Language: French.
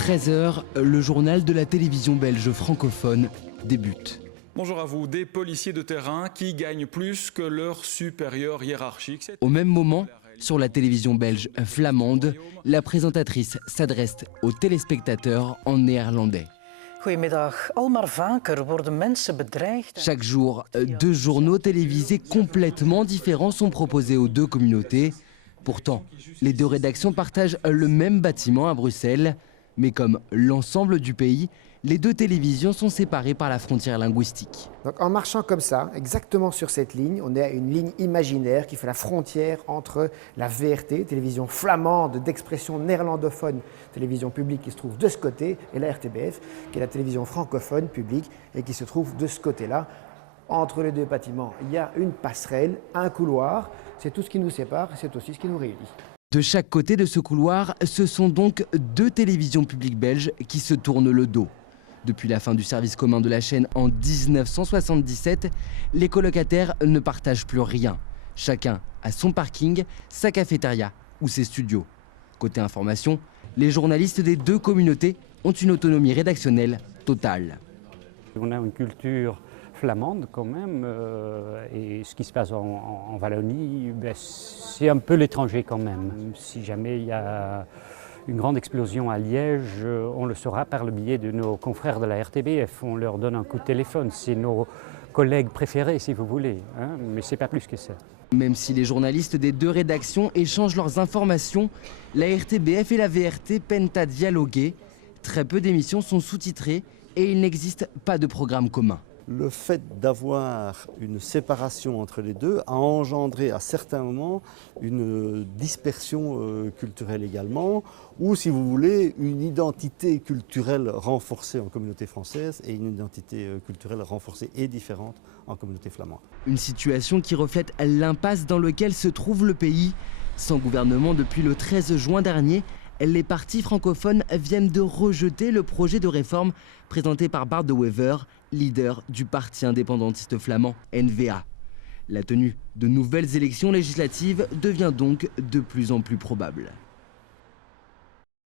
13 h, le journal de la télévision belge francophone débute. Bonjour à vous, des policiers de terrain qui gagnent plus que leurs supérieurs hiérarchiques. Au même moment, sur la télévision belge flamande, la présentatrice s'adresse aux téléspectateurs en néerlandais. Goedemiddag. Al maar vaker worden mensen bedreigd. Chaque jour, 2 journaux télévisés complètement différents sont proposés aux 2 communautés. Pourtant, les 2 rédactions partagent le même bâtiment à Bruxelles. Mais comme l'ensemble du pays, les 2 télévisions sont séparées par la frontière linguistique. Donc en marchant comme ça, exactement sur cette ligne, on est à une ligne imaginaire qui fait la frontière entre la VRT, télévision flamande d'expression néerlandophone, télévision publique qui se trouve de ce côté, et la RTBF, qui est la télévision francophone publique et qui se trouve de ce côté-là. Entre les 2 bâtiments, il y a une passerelle, un couloir, c'est tout ce qui nous sépare, c'est aussi ce qui nous réunit. De chaque côté de ce couloir, ce sont donc 2 télévisions publiques belges qui se tournent le dos. Depuis la fin du service commun de la chaîne en 1977, les colocataires ne partagent plus rien. Chacun a son parking, sa cafétéria ou ses studios. Côté information, les journalistes des 2 communautés ont une autonomie rédactionnelle totale. On a une culture flamande quand même, et ce qui se passe en Wallonie, c'est un peu l'étranger quand même. Si jamais il y a une grande explosion à Liège, on le saura par le biais de nos confrères de la RTBF, on leur donne un coup de téléphone, c'est nos collègues préférés si vous voulez, hein, mais c'est pas plus que ça. Même si les journalistes des 2 rédactions échangent leurs informations, la RTBF et la VRT peinent à dialoguer. Très peu d'émissions sont sous-titrées et il n'existe pas de programme commun. Le fait d'avoir une séparation entre les 2 a engendré à certains moments une dispersion culturelle également, ou si vous voulez, une identité culturelle renforcée en communauté française et une identité culturelle renforcée et différente en communauté flamande. Une situation qui reflète l'impasse dans laquelle se trouve le pays. Sans gouvernement depuis le 13 juin dernier, les partis francophones viennent de rejeter le projet de réforme présenté par Bart De Wever, leader du parti indépendantiste flamand N-VA. La tenue de nouvelles élections législatives devient donc de plus en plus probable.